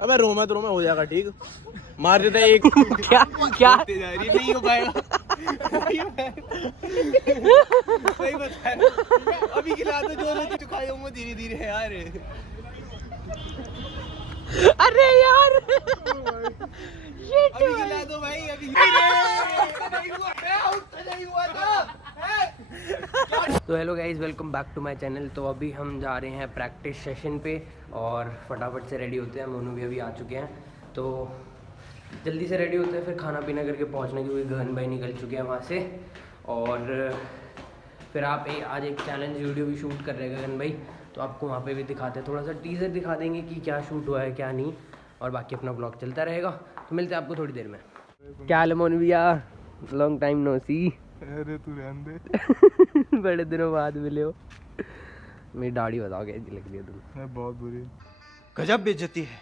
अबे रोमा तो रोमा हो जाएगा ठीक, मार देता एक। क्या क्या नहीं हो पाएगा। सही बता रहा, अभी खिला दो जो रोटी खाए होंगे धीरे धीरे यार। अरे यार अभी खिला दो भाई, अभी नहीं हुआ था। तो hello guys, welcome back to my channel. तो अभी हम जा रहे हैं प्रैक्टिस सेशन पे और फटाफट से रेडी होते हैं। मोनू भी अभी आ चुके हैं, तो जल्दी से रेडी होते हैं, फिर खाना पीना करके पहुंचने की। गगन भाई निकल चुके हैं वहाँ से, और फिर आप आज एक चैलेंज वीडियो भी शूट कर रहे हैं गगन भाई, तो आपको वहाँ पे भी दिखाते हैं, थोड़ा सा टीजर दिखा देंगे कि क्या शूट हुआ है क्या नहीं, और बाकी अपना ब्लॉग चलता रहेगा। तो मिलते हैं आपको थोड़ी देर में। क्या हाल है मोनू भैया, लॉन्ग टाइम नो सी। अरे तू रहने दे। बड़े दिनों बाद मिले हो। मेरी दाढ़ी बताओ कैसी लग रही है तुम्हें? बहुत बुरी, गजब बेइज्जती है।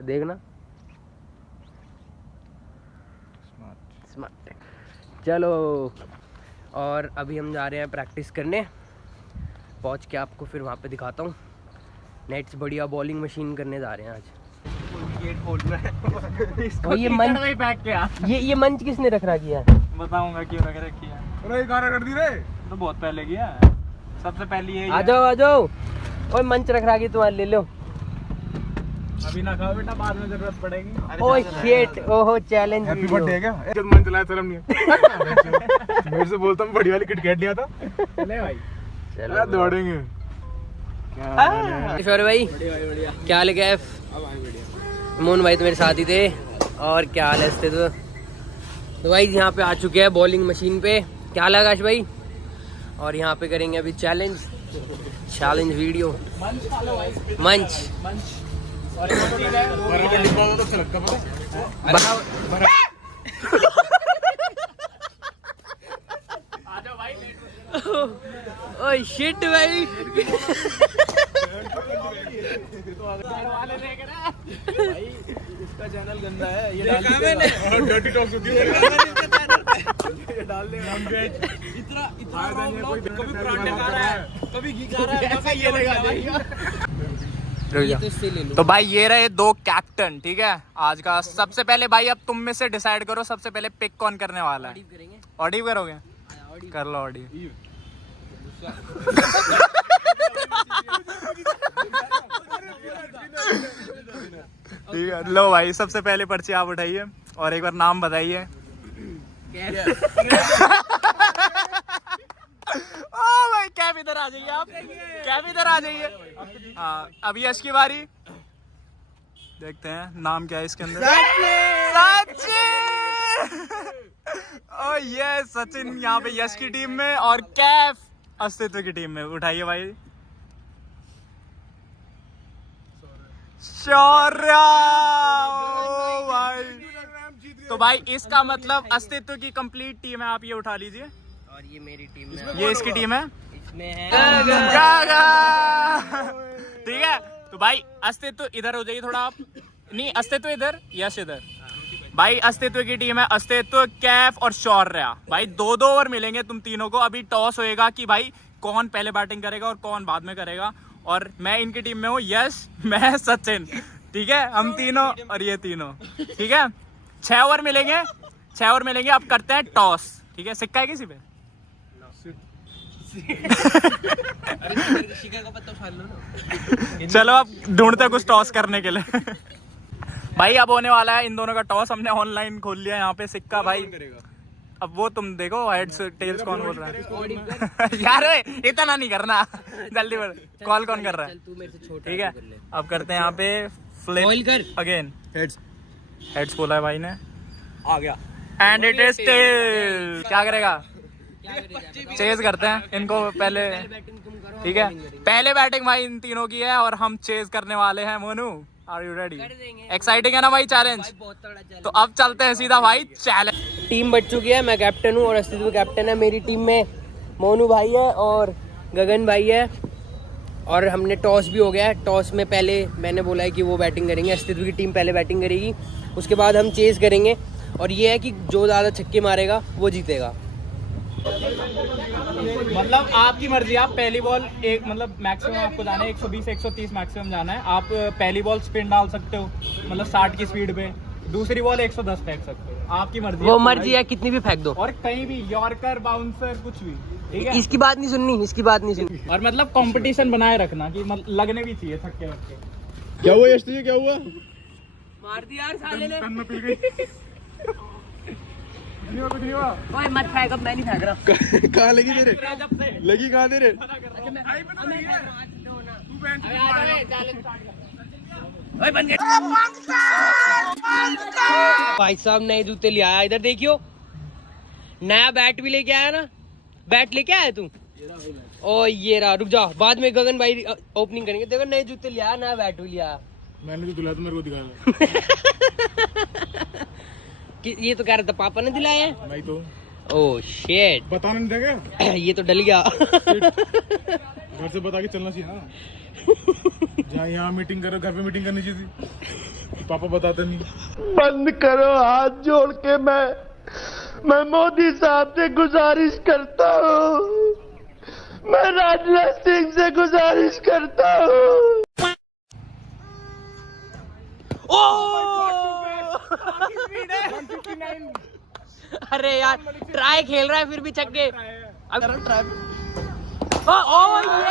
देखना स्मार्ट। चलो, और अभी हम जा रहे हैं प्रैक्टिस करने। पहुंच के आपको फिर वहाँ पे दिखाता हूँ। नेट्स बढ़िया बॉलिंग मशीन करने जा रहे हैं आज। गेट खोल रहा है। और ये मंच पैक किया। ये मंच किसने रख रखा है? बताऊंगा क्यों रख रखी है। अरे ये गाना कर दी रे, तो बहुत पहले किया है। सबसे पहले ये आ जाओ। ओए मंच रख रखा है तुम्हारे, ले लो। अभी ना खाओ बेटा, बाद में जरूरत पड़ेगी। ओह शिट, ओहो चैलेंज। हैप्पी बर्थडे है क्या? जब मन चलाया शर्म नहीं है। मेरे से बोलता हूँ बड़ी वाली किटकैट लिया था। ले भाई चलो दौड़ेंगे। ईश्वर भाई क्या हाल है? कैफ? मोहन भाई तो मेरे साथ ही थे। और क्या हाल है? तो भाई यहाँ पे आ चुके हैं बॉलिंग मशीन पे। क्या हाल है आकाश भाई? और यहाँ पे करेंगे अभी चैलेंज वीडियो। मंच ओह शिट भाई। इसका चैनल गंदा है, ये डाल मैंने डर्टी टॉक्स होती है। ये डाल दे। इतना कभी पराठे खा रहा है, कभी घी खा रहा है, ये लगा देगा। तो भाई ये रहे दो कैप्टन, ठीक है आज का। सबसे पहले भाई अब तुम में से डिसाइड करो, सबसे पहले पिक कौन करने वाला है। ऑडिव करोगे? कर लो ऑडिव। ठीक है, लो भाई सबसे पहले पर्ची आप उठाइए और एक बार नाम बताइए। ओ भाई कैब इधर आ जाइए, आप कैब इधर आ जाइए। हाँ अब यश की बारी, देखते हैं नाम क्या है इसके अंदर। सचिन। ओ ये सचिन यहाँ पे यश की टीम में, और कैफ अस्तित्व की टीम में। उठाइए भाई। शौर्य भाई। तो भाई इसका मतलब अस्तित्व की कंप्लीट टीम है, आप ये उठा लीजिए। और ये मेरी टीम में, ये इसकी टीम है, इसमें है ठीक है। तो भाई अस्तित्व इधर हो जाइए थोड़ा आप। नहीं अस्तित्व इधर, यश इधर। भाई अस्तित्व की टीम है, अस्तित्व, कैफ और शौर्य। भाई 2-2 ओवर मिलेंगे तुम तीनों को। अभी टॉस होएगा कि भाई कौन पहले बैटिंग करेगा और कौन बाद में करेगा। और मैं इनकी टीम में हूँ, यश, मैं, सचिन, ठीक है। हम तीनों और ये तीनों, ठीक है। 6 ओवर मिलेंगे, 6 ओवर मिलेंगे। अब करते हैं टॉस, ठीक है। सिक्का है किसी पे? चलो अब ढूंढते कुछ टॉस करने के लिए। भाई अब होने वाला है इन दोनों का टॉस। हमने ऑनलाइन खोल लिया यहाँ पे सिक्का। भाई अब वो तुम देखो हेड्स टेल्स कौन बोल रहा है। यार इतना नहीं करना, जल्दी बोल कॉल कौन कर रहा है, ठीक है। अब करते हैं यहाँ पे फ्लिप अगेन। हेड्स बोला है भाई ने, आ गया। And it is tail. क्या करेगा? चेज करते हैं इनको पहले, ठीक है। पहले बैटिंग भाई इन तीनों की है और हम चेज करने वाले हैं। Monu are you ready? Exciting है ना भाई चैलेंज? तो अब चलते हैं सीधा भाई चैलेंज। टीम बच चुकी है, मैं कैप्टन हूँ और अस्तित्व कैप्टन है। मेरी टीम में मोनू भाई है और गगन भाई है। और हमने टॉस भी हो गया है। टॉस में पहले मैंने बोला है कि वो बैटिंग करेंगे, अस्तित्व की टीम पहले बैटिंग करेगी, उसके बाद हम चेज करेंगे। और ये है कि जो ज़्यादा छक्के मारेगा वो जीतेगा। मतलब आपकी मर्जी, आप पहली बॉल एक मतलब मैक्सिमम आपको जाना है 120 130 मैक्सिमम जाना है। आप पहली बॉल स्पिन डाल सकते हो मतलब 60 की स्पीड पे, दूसरी बॉल 110 फेंक सकते हो, आपकी मर्जी। वो मर्जी है, कितनी भी फेंक दो और कहीं भी यॉर्कर बाउंसर कुछ भी, ठीक है। इसकी बात नहीं सुननी, इसकी बात नहीं सुननी। और मतलब कंपटीशन बनाए रखना कि लगने भी चाहिए छक्के वक्के। क्या हुआ यश तुझे, क्या हुआ? मार दिया यार साले ने। तन में पिल गई। कुछ नहीं हुआ। ओए मत फेंक, अब मैं नहीं फेंक रहा। कहाँ लगी तेरे? लगी कहाँ तेरे? भाई साहब नए जूते ले आया, इधर देखियो। नया बैट भी लेके आया ना, बैट लेके आया तू? ओ ये रहा, रुक जा, बाद में गगन भाई ओपनिंग करेंगे। देखो नए जूते ले आया, नया बैट भी ले आया। मैंने तो दिलाया, तो मेरे को दिखाया। ये तो कह रहा था पापा ने दिलाया है। नहीं तो ओह शिट, बताना नहीं देगा। ये तो डल गया। घर से बता के चलना चाहिए ना। जहाँ यहाँ मीटिंग करो, घर पे मीटिंग करनी चाहिए थी। पापा बताते नहीं। बंद करो, हाथ जोड़ के मैं मोदी साहब से गुजारिश करता हूँ, मैं राजनाथ सिंह से गुजारिश करता हूँ। अरे यार ट्राई खेल रहा है फिर भी छक्के। अब ट्राई। ओ ये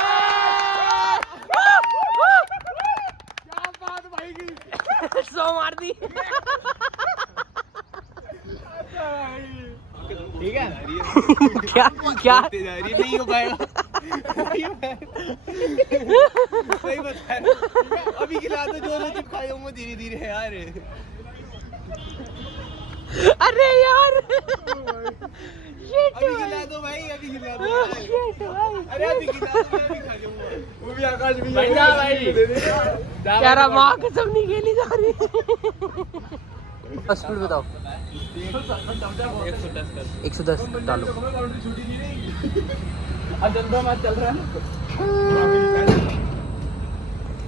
क्या बात भाई की। 100 मार दी। ठीक है। क्या क्या नहीं हो पाएगा। सही बता रहा। अभी खिला दो, जो चिपकाए होंगे धीरे धीरे यार। अरे यार अभी खिला दो भाई, अभी खिला दो। अरे अभी खिला दो, मैं अभी खा जाऊंगा। वो भी आकाश भी भाई जा भाई। कह रहा माँ कसम नहीं खेली जा रही। स्पीड बताओ। 110 डालो। अजंता मैच चल रहा है ना।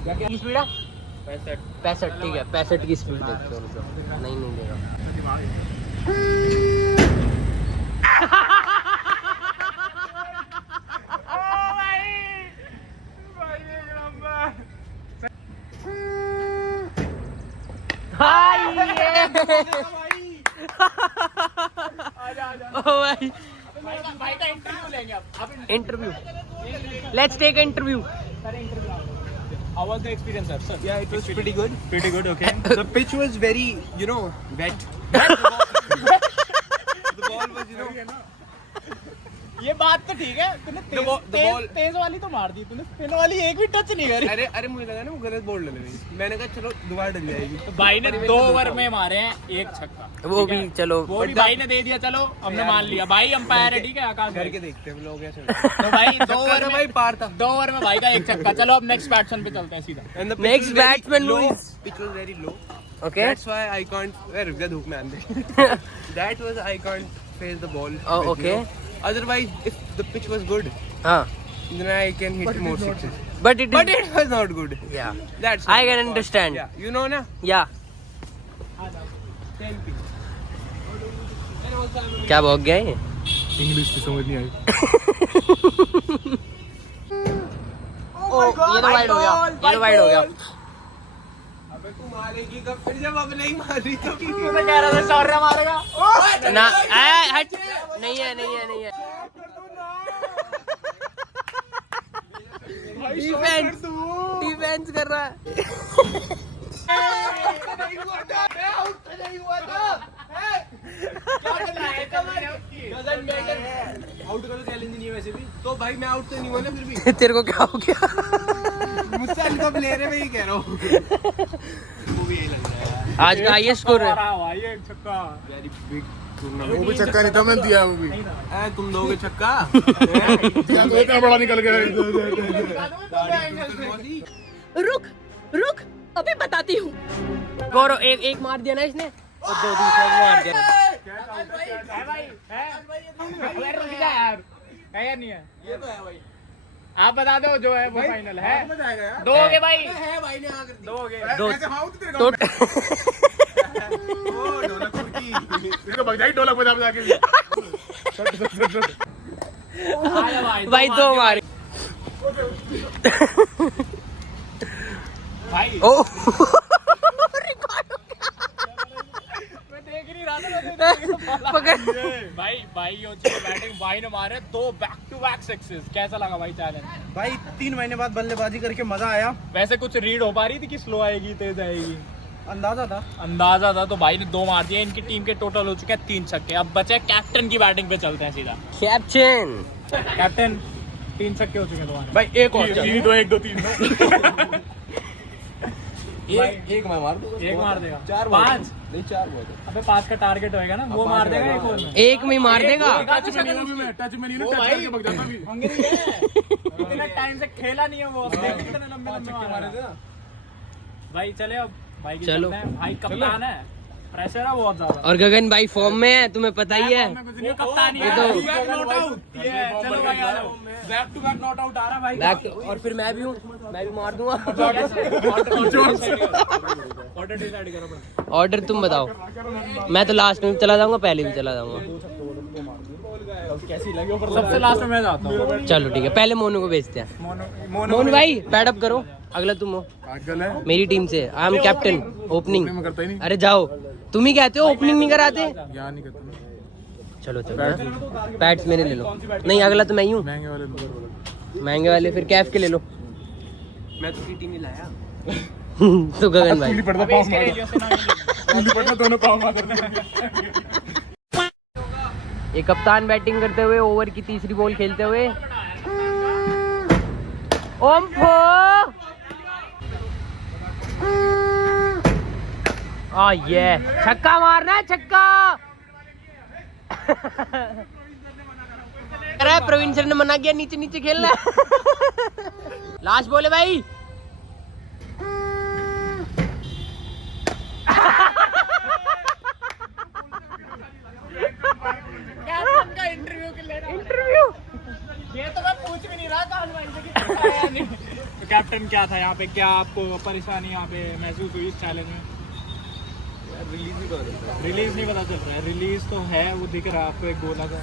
क्या स्पीड है? 65। ठीक है 65 की स्पीड देखते हो। नहीं देगा। भाई का इंटरव्यू लेंगे अब interview. Let's take interview. How was the experience, sir? Yeah, it was pretty good. Pretty good, okay. The pitch was very, wet. The ball was, ये बात तो ठीक है, तूने तेज वाली तो मार दी, तूने स्पिन वाली एक भी टच नहीं करी। अरे मुझे लगा ना वो गलत बॉल डाले। मैंने कहा चलो दोबारा डल जाएगी। तो भाई ने 2 ओवर में मारे हैं एक छक्का। वो भी चलो, वो भी भाई ने दे दिया, चलो हमने मान लिया। भाई अंपायर है, ठीक है आकाश घर के देखते हैं हम लोग ऐसे। तो भाई 2 ओवर में भाई पार था। 2 ओवर में भाई का एक छक्का। चलो अब नेक्स्ट बैट्समैन पे चलते हैं सीधा। Next batsman low. Luis. Pitch was very low. Okay. That's why I can't. रुक जा, धूप में आंदे। That was I can't face the ball. Oh, okay. Otherwise, if the pitch was good, हाँ, then I can hit more sixes. but it But it was not good. yeah, That's. I not can good. understand. Yeah, you know na. yeah. क्या भोग गया ये? English की समझ नहीं आई। ये तो वाइड हो गया, ये तो वाइड हो गया। अबे तू मारेगी कब? फिर जब अब नहीं मारी तो तूने कह रहा था शौर्य मारेगा। ना हट, नहीं है। डिफेंस कर रहा है। आउट का तो चैलेंज नहीं है वैसे भी। तो भाई मैं आउट तो नहीं हुआ ना फिर भी। तेरे को क्या हो गया? मुझसे अलग प्लेयर है, मैं ही कह रहा हूँ। वो भी यही लग रहा है यार। आज का हाईएस्ट स्कोर है। भाई एक छक्का। Very big tournament. वो भी छक्का नहीं था, मैंने दिया वो भी। तुम दोगे छक्का? तो इतना बड़ा निकल गया। रुक अभी बताती हूँ। गौरव एक मार दिया ना इसने, और 2 दूसरा मार दिया। है या नहीं है? ये तो है भाई। आप बता दो जो है वो फाइनल है। 2 हो गए भाई। है भाई ने आकर 2 हो गए। दो तो ढोलक बजा के। भाई दो मारे भाई ओ मैं देख नहीं रहा था पकड़ भाई भाई बैटिंग भाई ने मारे 2 बैक टू बैक सिक्सेस। कैसा लगा भाई चैलेंज? भाई 3 महीने बाद बल्लेबाजी करके मजा आया। वैसे कुछ रीड हो पा रही थी कि स्लो आएगी तेज आएगी? अंदाजा था। तो भाई ने 2 मार दिए। इनकी टीम के टोटल हो चुके हैं 3 छक्के। अब बचे कैप्टन की बैटिंग पे चलते हैं सीधा। कैप्टन कैप्टन 3 छक्के हो चुके हैं तुम्हारे। भाई एक और 1 2 3 एक मैं मार दूंगा। एक मार देगा। 4 5 नहीं 4 बहुत है। अबे 5 का टारगेट होएगा ना, वो मार देगा एक और में। एक में ही मार देगा। टच में नहीं हूं मैं, टच में नहीं ना, टच करके भग जाता भी। हंगरी है। इतने टाइम से खेला नहीं है वो। अब देख कितने लंबे लंबे मारे थे। भाई चले अब भाई की चलो। चलते हैं। भाई कप्तान है, प्रेशर है बहुत ज्यादा। और गगन भाई फॉर्म में है, तुम्हें पता ही है। वो कप्तान ही है। ये तो- नॉट आउट। चलो भाई आ जाओ। Back to back not out आ रहा है भाई। बैक और फिर मैं भी हूँ, मैं भी मार दूंगा। ऑर्डर डिसाइड करो अपना। ऑर्डर तुम बताओ। मैं तो लास्ट में भी चला जाऊंगा, पहले भी चला जाऊंगा। कैसी लगी ऊपर सबसे लास्ट में मैं जाता हूँ। चलो ठीक है, पहले मोनू को भेजते हैं। मोनू भाई पैडअप करो, अगला तुम हो। पागल है, मेरी टीम से आई एम कैप्टन ओपनिंग। मैं करता ही नहीं, अरे जाओ, तुम ही कहते हो ओपनिंग नहीं कराते। ज्ञान नहीं करता ना। चलो चलो, पैड्स मेरे ले लो। नहीं अगला तो मैं ही हूँ। महंगे वाले नंबर महंगे वाले फिर कैफ के ले लो। मैं तो टीम ही लाया। तो गगन भाई पड़ता अबे इसके रेलियो से ना मिले। पड़ता, दोनों पाँव मार देना। ये कप्तान बैटिंग करते हुए ओवर की तीसरी बॉल खेलते हुए। ओम फो ये छक्का मारना है, छक्का। अरे प्रवीण सर ने मना किया, नीचे नीचे खेलना है। लास्ट बॉल है भाई। इंटरव्यू ये तो मैं पूछ भी नहीं रहा था भाई से कि आया नहीं। तो कैप्टन क्या था यहाँ पे, क्या आपको परेशानी यहाँ पे महसूस हुई इस चैलेंज में? रिलीज नहीं पता चल रहा है। रिलीज तो है, वो दिख रहा है आपको, एक गोला का।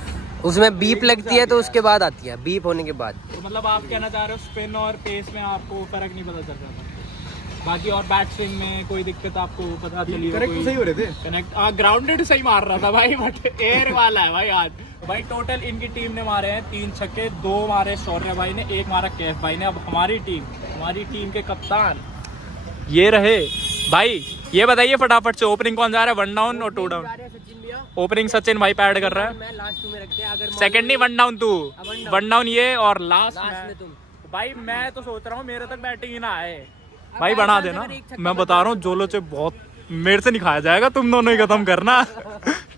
उसमें बीप लगती है तो उसके बाद आती है, बीप होने के बाद। तो मतलब आप कहना चाह रहे हो स्पिन और पेस में आपको फर्क नहीं पता चल रहा था? बाकी और बैट स्विंग में कोई दिक्कत आपको पता चली? करेक्ट सही हो रहे थे। कनेक्ट ग्राउंडेड सही मार रहा था भाई, बट एयर वाला है भाई आज। भाई टोटल इनकी टीम ने मारे हैं 3 छक्के, 2 मारे शौर्य भाई ने, 1 मारा कैफ भाई ने। अब हमारी टीम के कप्तान ये रहे भाई। ये बताइए फटाफट से, ओपनिंग कौन जा रहा है? 1 डाउन और 2 डाउन? ओपनिंग सचिन भाई पैड कर रहा है। सेकंड नहीं 1 डाउन तू, 1 डाउन ये, और लास्ट में तुम। भाई मैं तो सोच रहा हूँ मेरे तक बैटिंग ही ना आए भाई, बना देना। मैं बता रहा हूँ जोलो से बहुत मेरे से नहीं खाया जाएगा, तुम दोनों ही खत्म करना।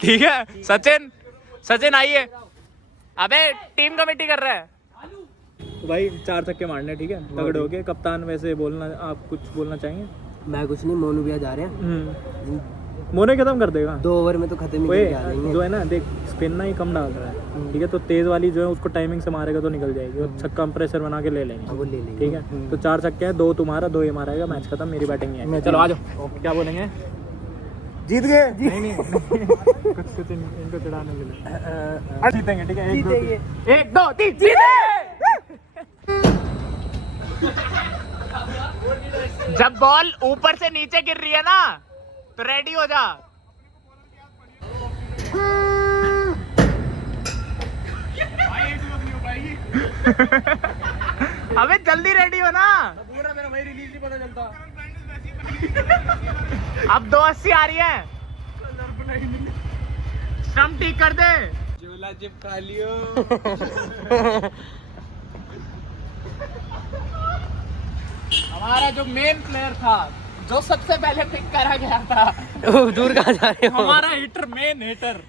ठीक है सचिन आइए। अबे टीम कमेटी कर रहा है भाई। 4 छक्के मारने, ठीक है, तगड़े हो गए। कप्तान वैसे बोलना, आप कुछ बोलना चाहेंगे? मैं कुछ नहीं, मोनू भैया जा रहे हैं। मोने खत्म कर देगा 2 ओवर में तो खत्म ही करके आ जाएंगे। जो है ना, देख स्पिन ना ही कम डाल रहा है, ठीक है, तो तेज वाली जो है उसको टाइमिंग से मारेगा तो निकल जाएगी, और छक्का हम प्रेशर बना के ले लेंगे। वो ले लेंगे। ठीक है, तो 4 छक्के हैं, 2 तुम्हारा 2 ये मारेगा, मैच खत्म, मेरी बैटिंग नहीं है। चलो आ जाओ। क्या बोलेंगे? जीत गए। नहीं कुछ इनको चिढ़ाने के लिए जीतेंगे, ठीक है। 1 2 3 जीते। जब बॉल ऊपर से नीचे गिर रही है ना, तो रेडी हो जा। अबे जल्दी रेडी हो ना। पूरा मेरा भाई रिलीज नहीं पता चलता। अब 280 आ रही है, स्टंप ठीक कर दे। झोला चिपका लियो। हमारा जो मेन प्लेयर था, जो सबसे पहले पिक करा गया था, दूर कहाँ जा रहे हो? हमारा हिटर, मेन हिटर,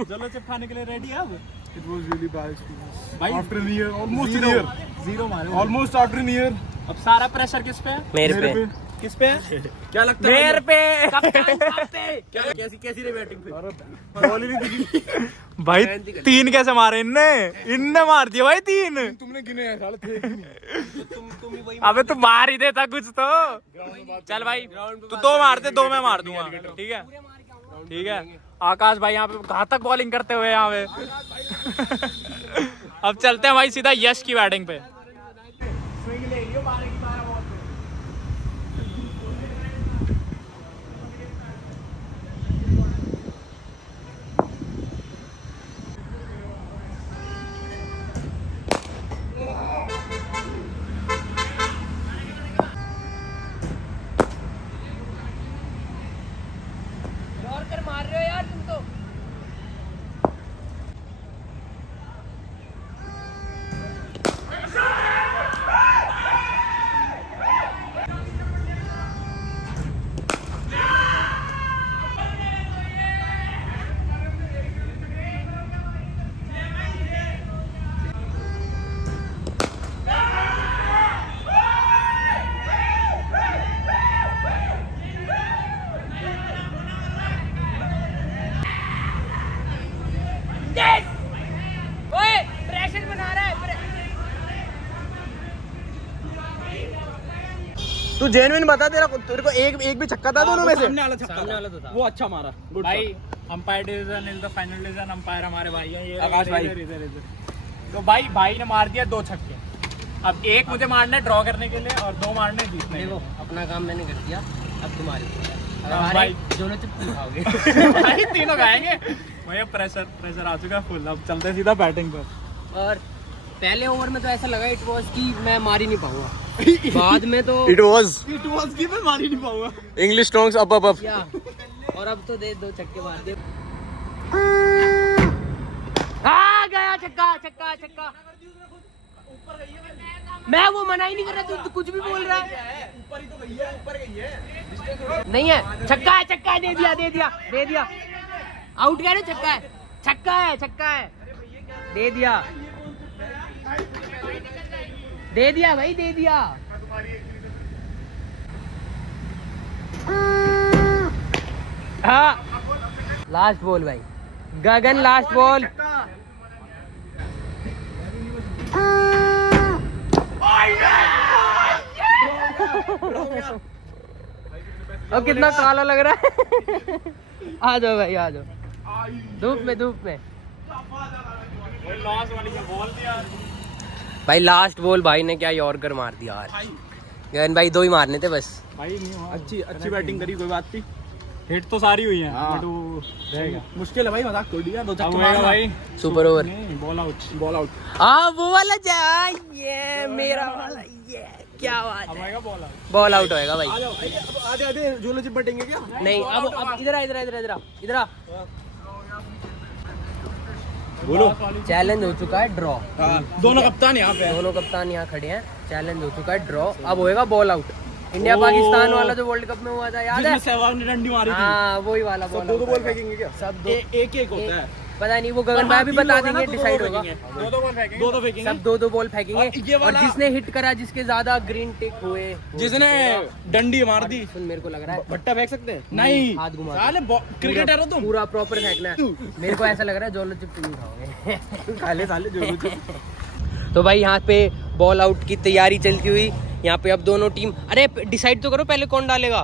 जलो चिपकाने के लिए रेडी है अब। It was really bad experience. भाई After a year, almost a zero year, मारे। almost after a year. अब सारा प्रेशर किस पे है? मेरे पे। किस पे है? क्या लगता है मेरे पे। कप्तान साहब पे। क्या कैसी रही बैटिंग पे? बॉल ही नहीं दिखी। भाई 3 कैसे मारे इनने मार दिया भाई 3। तुमने गिने हैं, साले थे ही नहीं। तुम ही वही अबे तू मार ही देता कुछ तो। चल भाई तू 2 मार दे, 2 मैं मार दूंगा, ठीक है। ठीक है, आकाश भाई यहाँ पे घातक बॉलिंग करते हुए यहाँ पे। अब चलते हैं भाई सीधा यश की बैटिंग पे। मार रहे हो यार तुम तो। ओए प्रेशर बना रहा है। तू जेन्युइन बता, तेरे को एक भी छक्का था दोनों में से? सामने वाला तो था। वो अच्छा मारा। गुड भाई umpire decision in the final decision umpire हमारे भाई हैं ये आकाश भाई। इधर। तो भाई ने मार दिया 2 छक्के। अब एक मुझे मारना है ड्रॉ करने के लिए और 2 मारने हैं जीतने के देखो लिए। अपना काम मैंने कर दिया, अब तुम्हारी हाँ, भाई। दोनों चुप खाओगे। भाई तीनों गाएंगे। भैया प्रेशर आ चुका है फुल। अब चलते हैं सीधा बैटिंग पर। और पहले ओवर में तो ऐसा लगा इट वॉज कि मैं मार ही नहीं पाऊंगा, बाद में तो इट वाज की मैं मार ही नहीं पाऊंगा। इंग्लिश सॉन्ग्स अप क्या। और अब तो दे 2 छक्के मार दे। गया छक्का। मैं वो मना ही नहीं कर रहा, तू कुछ भी बोल रहा है। ऊपर गई है। नहीं है, छक्का दे दिया। आउट कह रहे, छक्का है। दे दिया भाई, दे दिया। हाँ लास्ट बॉल भाई, गगन लास्ट बॉल। अब कितना काला लग रहा है। आ जाओ भाई, आ जाओ। धूप में भाई लास्ट बॉल भाई ने क्या यॉर्कर मार दिया यार। गगन भाई 2 ही मारने थे बस। भाई अच्छी बैटिंग करी, कोई बात नहीं। हिट तो सारी हुई हैं, बट वो रहेगा। मुश्किल है भाई, मजाक तोड़ दिया। 2 छक्के मारा भाई। Super over. Ball out. हाँ वो वाला ये मेरा वाला, ये क्या बात अब है। आएगा बॉल आउट। बॉल आउट होएगा भाई। आधे जोलो चिप बटेंगे क्या? नहीं अब इधर आ। बोलो। चैलेंज हो चुका है ड्रॉ। दोनों कप्तान यहाँ पे। दोनों कप्तान यहाँ खड़े हैं। चैलेंज हो चुका है ड्रॉ, अब होएगा बॉल आउट। इंडिया पाकिस्तान वाला जो वर्ल्ड कप में हुआ था, याद है? सहवाग ने डंडी मारी थी। हाँ वही वाला बॉल। 2 बॉल फेंकेंगे क्या? सब 2 एक होता है। पता नहीं, वो गगन भाई भी बता देंगे, डिसाइड होगा। 2 बॉल फेंकेंगे। 2 फेंकेंगे। सब 2 बॉल फेंकेंगे और जिसने हिट करा, जिसके ज्यादा ग्रीन टिक हुए, जिसने डंडी मार दी। सुन मेरे को लग रहा है भट्टा फेंक सकते हैं? नहीं, हाथ घुमा साले क्रिकेटर हो तुम। पूरा प्रॉपर फेंकना है। मेरे को ऐसा लग रहा है जोलो चिप तुम खाओगे। साले जोलो चिप। तो भाई यहाँ पे बॉल आउट की तैयारी चलती हुई। यहाँ पे अब दोनों टीम, अरे डिसाइड तो करो पहले कौन डालेगा।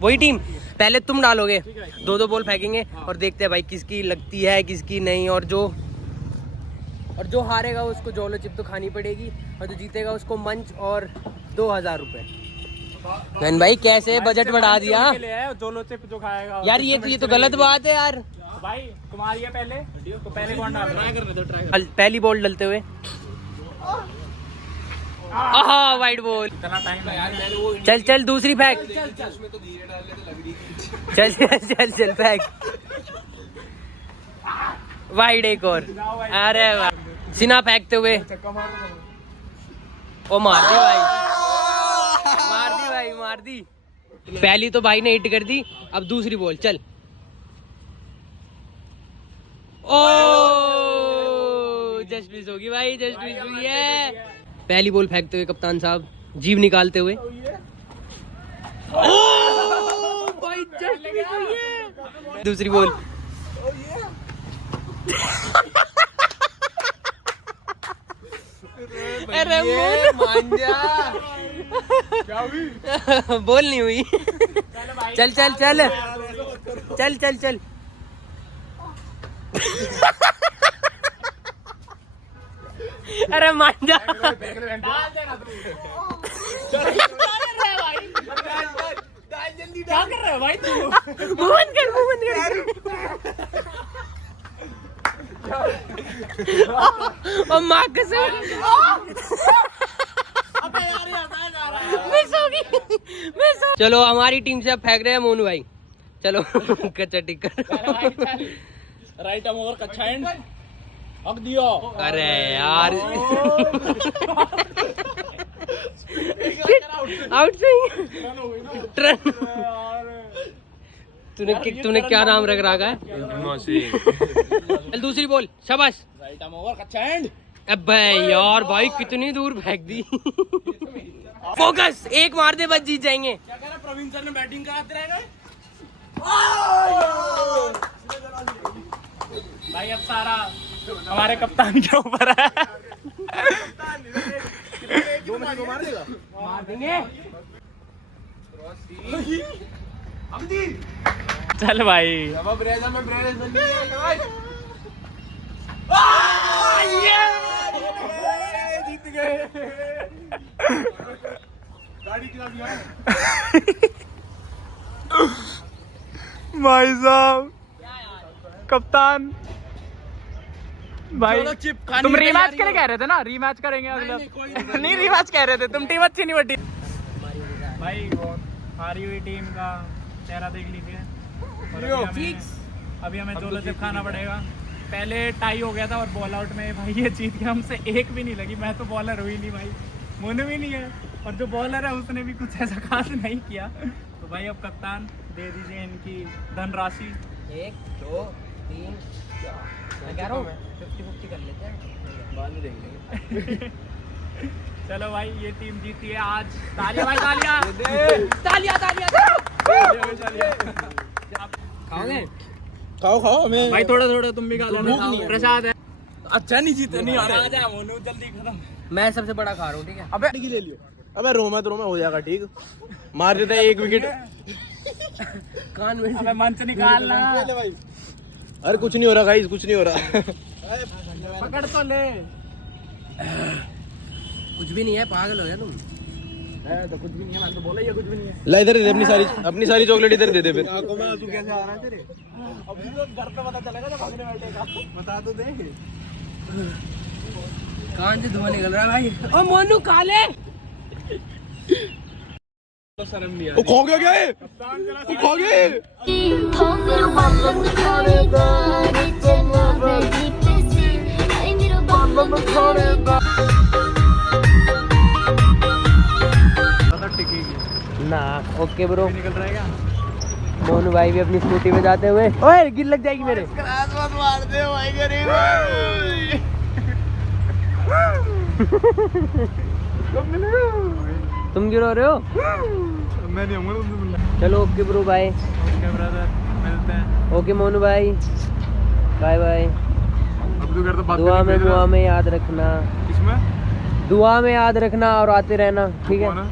वही टीम पहले तुम डालोगे। 2 बॉल फेंकेंगे और देखते हैं भाई किसकी लगती है किसकी नहीं। और जो हारेगा उसको जोलो चिप तो खानी पड़ेगी, और जो जीतेगा उसको मंच और 2000 रुपए। गगन भाई कैसे बजट बढ़ा दिया जोलो चिप जो खाएगा यार। ये तो गलत बात है यार। भाई तुम्हारी है पहले, तो पहले कौन डाल रहा है? पहली बॉल डलते हुए वाइट बॉल। इतना टाइम है यार। चल दूसरी फेंक। चल फेंक। वाइड एक और। अरे वाह, सिन्हा फेंकते हुए। ओ मार दी। पहली तो भाई ने हिट कर दी, अब दूसरी बॉल चल। ओ जस्ट मिस होगी भाई, जस्ट मिस हुई है। पहली बॉल फेंकते हुए कप्तान साहब जीव निकालते हुए। भाई जस्ट मिस हुई है। दूसरी बॉल। अरे मान जा। क्या हुई? बॉल नहीं हुई। चल अरे मान जा। क्या कर रहे हो भाई तू? मुंह बंद कर, मुंह बंद कर। ओ माँ कसम। मिस हो गई, मिस हो। चलो हमारी टीम से अब फेंक रहे हैं मोनू भाई। चलो कच्चा टिक्कर। राइट आर्म ओवर कच्चा एंड हक दियो। अरे यार आउट सही। तूने क्या नाम रख रखा है? चल दूसरी बॉल, शाबाश। राइट आर्म ओवर कच्चा एंड। अबे यार भाई कितनी दूर फेंक दी। फोकस, एक मार दे बस जीत जाएंगे। क्या कह रहा प्रवीण सर ने बैटिंग कराते रहेगा। भाई अब सारा हमारे कप्तान के ऊपर है। 2 में से 2 मार देगा। मार देंगे। चल भाई अब ब्रेजा में ब्रेज बन गई है भाई। जीत गए। गाड़ी चला दिया। भाई साहब कप्तान भाई तुम रीमैच के लिए कह रहे थे ना? रीमैच करेंगे अगला। नहीं रीमैच कह रहे थे तुम। टीम अच्छी नहीं बटी भाई। हारी हुई टीम का चेहरा देख लीजिए। और अभी हमें जोलो चिप खाना पड़ेगा। पहले टाई हो गया था और बॉल आउट में भाई ये जीत के हमसे एक भी नहीं लगी। मैं तो बॉलर हुई नहीं भाई, मोनू भी नहीं है, और जो बॉलर है उसने भी कुछ ऐसा खास नहीं किया। तो भाई अब कप्तान दे दीजिए इनकी धनराशि। 1 2 3 4 मैं कह रहा हूँ 50-50 कर लेते हैं, बाद में देख लेंगे। चलो भाई ये टीम जीती है आज। तालियां भाई तालियां। तालियां तालियां। खाओगे? खाओ खाओ हमें भाई थोड़ा थोड़ा तुम भी खा लेना। प्रसाद है। अच्छा नहीं जीते नहीं आ रहे। आजा मोनू जल्दी खत्म। मैं सबसे बड़ा खा रहा हूँ, ठीक है? अबे ले लियो। अबे रोमा तो रोमा हो जाएगा ठीक। मार देता है 1 विकेट। कान में हमें मंच निकालना। अरे कुछ नहीं हो रहा गाइस, कुछ नहीं हो रहा। पकड़ तो ले। कुछ भी नहीं है, पागल हो गया तुम। तो कुछ भी नहीं है, मैं तो बोला ये कुछ भी नहीं है। ला इधर दे दे अपनी सारी चॉकलेट इधर दे दे फिर। आंखों में आंसू कैसे आ रहा है तेरे? अभी तो घर पे पता चलेगा जब भागने बैठेगा। बता तो दे। कान से धुआं निकल रहा है भाई। ओ मोनू खा ले। शर्म नहीं वो खो गया क्या है? वो खो गया है? ना ओके ब्रो। निकल रहा है क्या? मोनू भाई भी अपनी स्कूटी में जाते हुए। ओए गिर लग जाएगी मेरे। मार दे भाई गरीब। तुम गिरो रहे हो? मैं नहीं आऊंगा तुमसे। चलो okay bro bye. Okay brother मिलते हैं। ओके मोनू भाई बाय बाय। अब तो करता बात दुआ में याद रखना। किसमें? दुआ में याद रखना और आते रहना, ठीक है? कौन है?